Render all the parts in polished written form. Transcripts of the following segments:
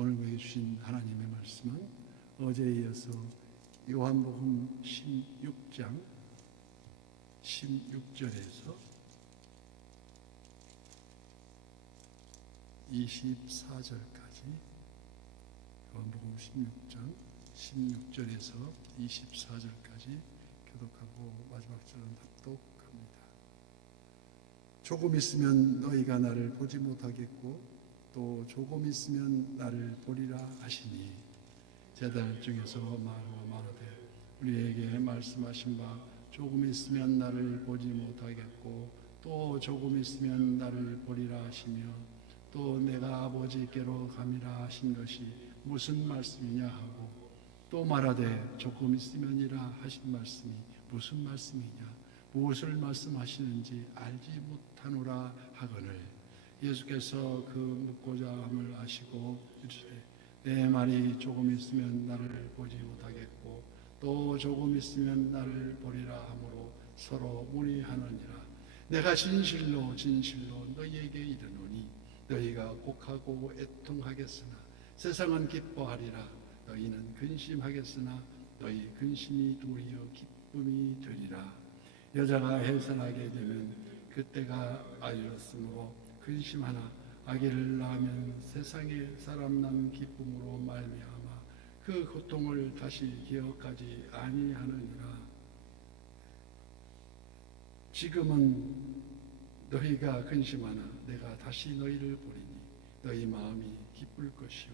오늘 우리에게 주신 하나님의 말씀은 어제에 이어서 요한복음 16장 16절에서 24절까지, 요한복음 16장 16절에서 24절까지 교독하고 마지막 절은 합독합니다. 조금 있으면 너희가 나를 보지 못하겠고 또 조금 있으면 나를 보리라 하시니, 제자들 중에서 말하되 우리에게 말씀하신 바 조금 있으면 나를 보지 못하겠고 또 조금 있으면 나를 보리라 하시며 또 내가 아버지께로 가미라 하신 것이 무슨 말씀이냐 하고, 또 말하되 조금 있으면이라 하신 말씀이 무슨 말씀이냐, 무엇을 말씀하시는지 알지 못하노라 하거늘, 예수께서 그 묻고자 함을 아시고 이르시되 내 말이 조금 있으면 나를 보지 못하겠고 또 조금 있으면 나를 보리라 하므로 서로 문의하느니라. 내가 진실로 진실로 너희에게 이르노니 너희가 곡하고 애통하겠으나 세상은 기뻐하리라. 너희는 근심하겠으나 너희 근심이 도리어 기쁨이 되리라. 여자가 해산하게 되면 그때가 아이였으므로 근심하나 아기를 낳으면 세상에 사람 난 기쁨으로 말미암아 그 고통을 다시 기억하지 아니하느니라. 지금은 너희가 근심하나 내가 다시 너희를 보리니 너희 마음이 기쁠 것이요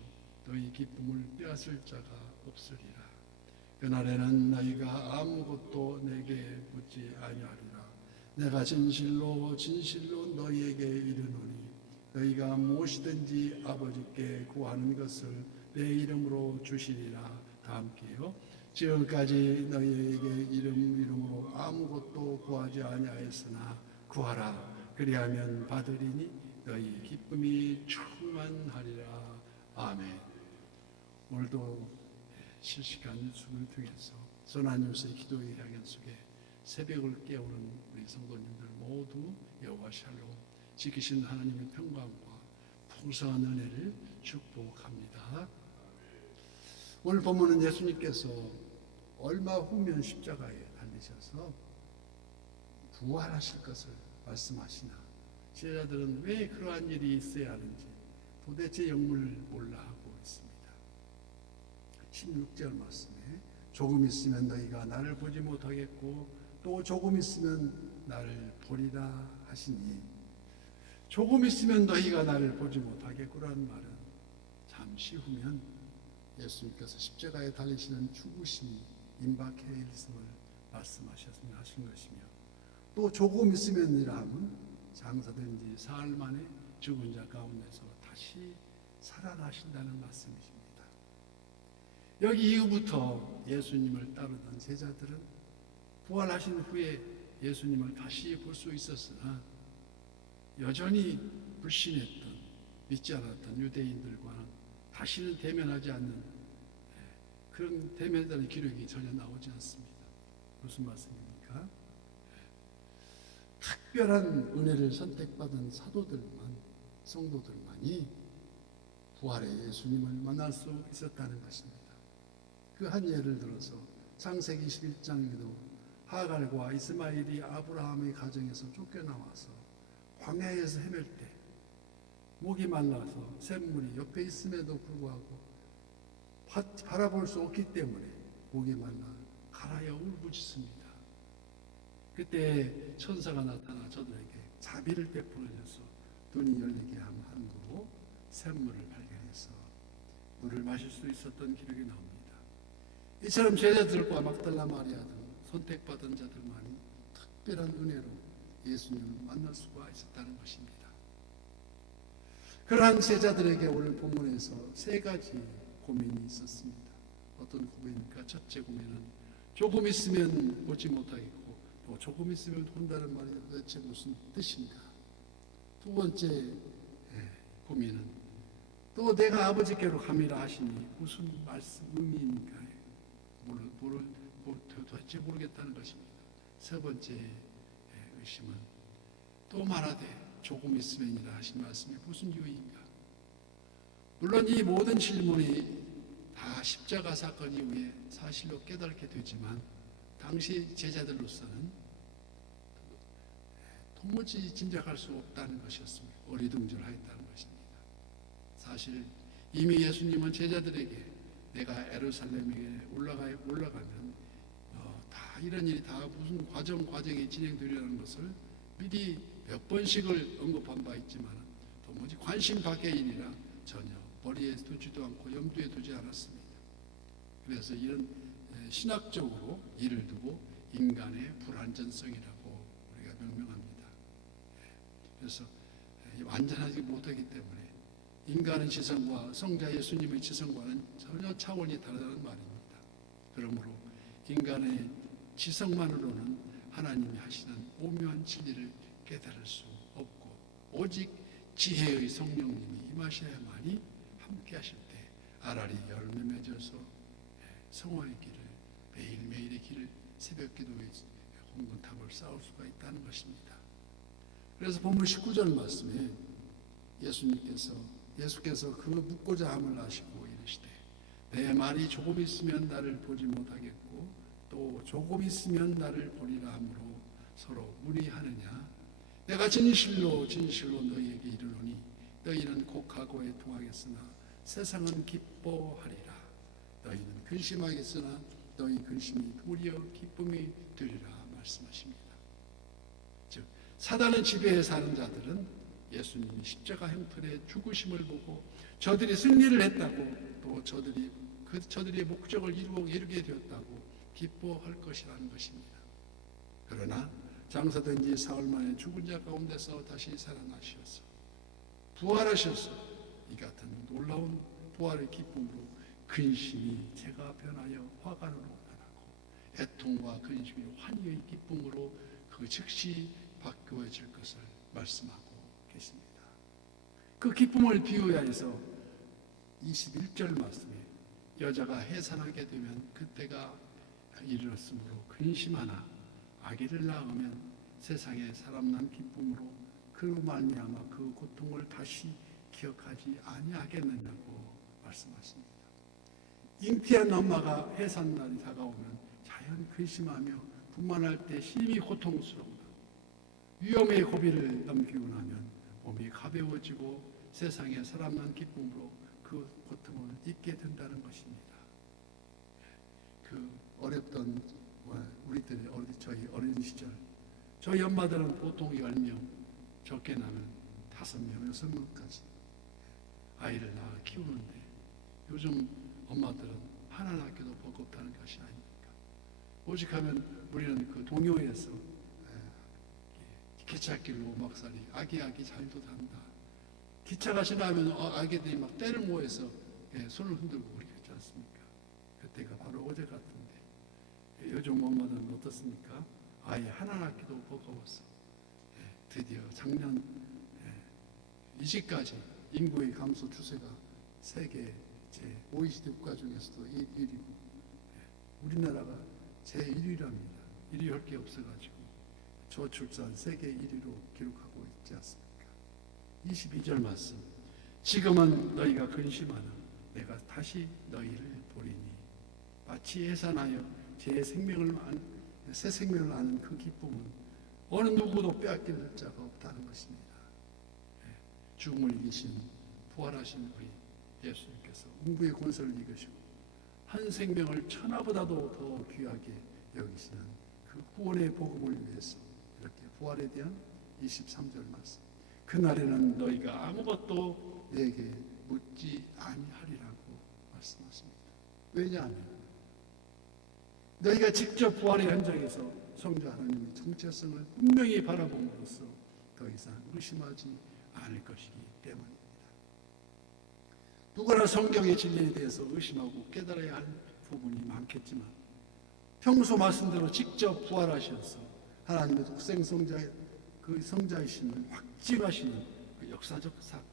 너희 기쁨을 빼앗을 자가 없으리라. 그날에는 너희가 아무것도 내게 묻지 아니하리라. 내가 진실로 진실로 너희에게 이르노니 너희가 무엇이든지 아버지께 구하는 것을 내 이름으로 주시리라. 다 함께요. 지금까지 너희에게 이름으로 아무것도 구하지 아니하였으나 구하라. 그리하면 받으리니 너희 기쁨이 충만하리라. 아멘. 오늘도 실시간 뉴스를 통해서 선한뉴스의 기도의 향연 속에 새벽을 깨우는 우리 성도님들 모두 여호와 샬롬 지키신 하나님의 평강과 풍성한 은혜를 축복합니다. 오늘 본문은 예수님께서 얼마 후면 십자가에 달리셔서 부활하실 것을 말씀하시나 제자들은 왜 그러한 일이 있어야 하는지 도대체 영문을 몰라 하고 있습니다. 16절 말씀에 조금 있으면 너희가 나를 보지 못하겠고 또 조금 있으면 나를 보리라 하시니, 조금 있으면 너희가 나를 보지 못하겠구라는 말은 잠시 후면 예수님께서 십자가에 달리시는 죽으심이 임박해 있음을 말씀하셨으면 하신 것이며, 또 조금 있으면이라 하면 장사된 지 사흘 만에 죽은 자 가운데서 다시 살아나신다는 말씀이십니다. 여기 이후부터 예수님을 따르던 제자들은 부활하신 후에 예수님을 다시 볼 수 있었으나 여전히 불신했던, 믿지 않았던 유대인들과는 다시는 대면하지 않는 그런 대면하는 기록이 전혀 나오지 않습니다. 무슨 말씀입니까? 특별한 은혜를 선택받은 사도들만, 성도들만이 부활의 예수님을 만날 수 있었다는 것입니다. 그 한 예를 들어서 창세기 11장에도 하갈과 이스마엘이 아브라함의 가정에서 쫓겨나와서 광야에서 헤맬 때 목이 말라서 샘물이 옆에 있음에도 불구하고 바라볼 수 없기 때문에 목이 말라 가라여 울부짖습니다. 그때 천사가 나타나 저들에게 자비를 베풀어줘서 눈이 열리게 함으로 샘물을 발견해서 물을 마실 수 있었던 기록이 나옵니다. 이처럼 제자들과 막달라 마리아 등 선택받은 자들만이 특별한 은혜로 예수님을 만날 수가 있었다는 것입니다. 그러한 제자들에게 오늘 본문에서 세 가지 고민이 있었습니다. 어떤 고민입니까? 첫째 고민은 조금 있으면 보지 못하겠고 또 조금 있으면 본다는 말이 도대체 무슨 뜻인가? 두 번째 고민은 또 내가 아버지께로 가미라 하시니 무슨 말씀 의미인가? 도대체 모르겠다는 것입니다. 세 번째 의심은 또 말하되 조금 있으면이라 하신 말씀이 무슨 이유인가? 물론 이 모든 질문이 다 십자가 사건 이후에 사실로 깨닫게 되지만 당시 제자들로서는 도무지 짐작할 수 없다는 것이었습니다. 어리둥절하였다는 것입니다. 사실 이미 예수님은 제자들에게 내가 예루살렘에 올라가면 다 이런 일이 다 무슨 과정이 진행되려는 것을 미리 몇 번씩을 언급한 바 있지만 도무지 관심 밖의 일이라 전혀 머리에 두지도 않고 염두에 두지 않았습니다. 그래서 이런 신학적으로 이를 두고 인간의 불완전성이라고 우리가 명명합니다. 그래서 완전하지 못하기 때문에 인간의 지성과 성자 예수님의 지성과는 전혀 차원이 다르다는 말입니다. 그러므로 인간의 지성만으로는 하나님이 하시는 오묘한 진리를 깨달을 수 없고 오직 지혜의 성령님이 임하셔야만이 함께 하실 때 알알이 열매 맺어서 성화의 길을 매일매일의 길을 새벽 기도의 공건탑을 쌓을 수가 있다는 것입니다. 그래서 본문 19절 말씀에 예수께서 그 묻고자 함을 아시고 이르시되 내 말이 조금 있으면 나를 보지 못하겠고 또 조금 있으면 나를 보리라 하므로 서로 문의하느냐. 내가 진실로 너희에게 이르노니 너희는 곡하고에 통하겠으나 세상은 기뻐하리라. 너희는 근심하겠으나 너희 근심이 도리어 기쁨이 되리라 말씀하십니다. 즉 사단의 지배에 사는 자들은 예수님이 십자가 형틀의 죽으심을 보고 저들이 승리를 했다고 또 저들의 목적을 이루게 되었다고 기뻐할 것이라는 것입니다. 그러나 장사된 지 사흘 만에 죽은 자 가운데서 다시 살아나셔서 부활하셔서 이 같은 놀라운 부활의 기쁨으로 근심이 제가 변하여 화관으로 변하고 애통과 근심이 환희의 기쁨으로 그 즉시 바꾸어질 것을 말씀하고 계십니다. 그 기쁨을 비유하여서 21절 말씀에 여자가 해산하게 되면 그때가 이르렀으므로 근심하나 아기를 낳으면 세상에 사람 난 기쁨으로 그 말미암아 그 고통을 다시 기억하지 아니하겠느냐고 말씀하십니다. 잉태한 엄마가 해산날이 다가오면 자연 근심하며 분만할 때 심히 고통스러우나 위험의 고비를 넘기고 나면 몸이 가벼워지고 세상에 사람 난 기쁨으로 그 고통을 잊게 된다는 것입니다. 그 어렵던 저희 어린 시절 저희 엄마들은 보통 10명 적게 나면 5명, 6명까지 아이를 낳아 키우는데 요즘 엄마들은 하나 낳기도 버겁다는 것이 아닙니까? 오직하면 우리는 그 동요에서 기찻길로 막살이 아기 잘도 단다. 기차가 지나면 아기들이 막 떼를 모여서 손을 흔들고 그러지 않습니까? 그때가 바로 어제 같은데 요즘 엄마들은 어떻습니까? 아이 하나 낳기도 버거웠어. 드디어 작년 이제까지 인구의 감소 추세가 세계 OECD 국가 중에서도 1위고 우리나라가 제1위랍니다. 1위 할 게 없어가지고 저출산 세계 1위로 기록하고 있지 않습니까? 22절 말씀 지금은 너희가 근심하나 내가 다시 너희를 보리니 마치 해산하여 새 생명을 아는 그 기쁨은 어느 누구도 빼앗길 자가 없다는 것입니다. 죽음을 이기신 부활하신 우리 예수님께서 음부의 권세를 이기시고 한 생명을 천하보다도 더 귀하게 여기시는 그 구원의 복음을 위해서 이렇게 부활에 대한 23절 말씀 그날에는 너희가 아무것도 내게 묻지 아니하리라고 말씀하십니다. 왜냐하면 너희가 직접 부활의 현장에서 성자 하나님의 정체성을 분명히 바라봄으로써 더 이상 의심하지 않을 것이기 때문입니다. 누구나 성경의 진리에 대해서 의심하고 깨달아야 할 부분이 많겠지만 평소 말씀대로 직접 부활하셔서 하나님의 독생 성자의 그 성자이심을 확증하시는 그 역사적 사건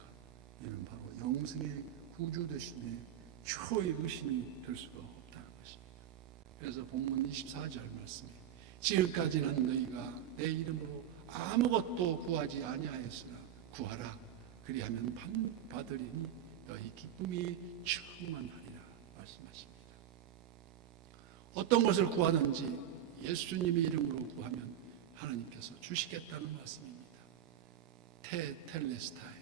이는 바로 영생의 구주 되심의 초의 의심이 될 수가 없다는 것입니다. 그래서 본문 24절 말씀에 지금까지는 너희가 내 이름으로 아무것도 구하지 아니하였으나 구하라 그리하면 받으리니 너희 기쁨이 충만하리라 말씀하십니다. 어떤 것을 구하든지 예수님의 이름으로 구하면 하나님께서 주시겠다는 말씀입니다. 텔레스타이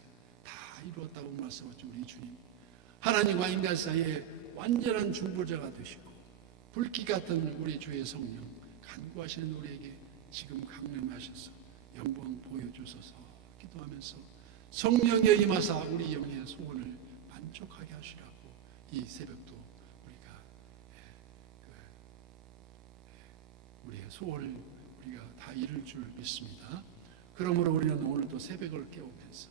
다 이루었다고 말씀하신 우리 주님, 하나님과 인간 사이에 완전한 중보자가 되시고 불길 같은 우리 주의 성령 간구하시는 우리에게 지금 강림하셔서 영광 보여주소서 기도하면서 성령의 임하사 우리 영의 소원을 만족하게 하시라고 이 새벽도 우리의 소원을 우리가 다 이룰 줄 믿습니다. 그러므로 우리는 오늘도 새벽을 깨우면서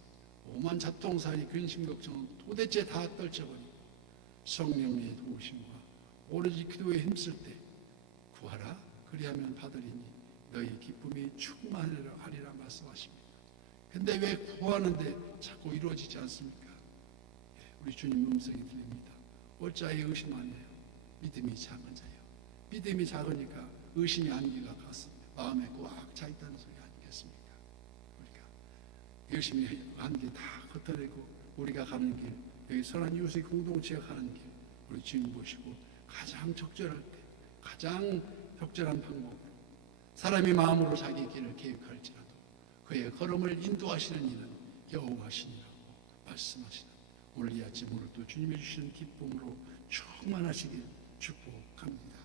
오만 잡동사니 근심 걱정은 도대체 다 떨쳐버리고 성령의 도우심과 오로지 기도에 힘쓸 때 구하라 그리하면 받으리니 너희 기쁨이 충만하리라 말씀하십니다. 근데 왜 구하는데 자꾸 이루어지지 않습니까? 우리 주님 음성이 들립니다. 어찌하여 의심하네요. 믿음이 작은 자요. 믿음이 작으니까 의심이 안기가 갔습니다. 마음에 꽉 차 있다는 소리 아니겠습니까? 우리가 열심히 하는 게 다 흩어내고 우리가 가는 길, 여기 선한 이웃의 공동체가 가는 길, 우리 주님 보시고 가장 적절할 때, 가장 적절한 방법으로 사람이 마음으로 자기 길을 계획할지라도 그의 걸음을 인도하시는 이는 여호와시니라고 말씀하시는 오늘 이 아침 오늘 또 주님이 주시는 기쁨으로 충만하시길 축복합니다.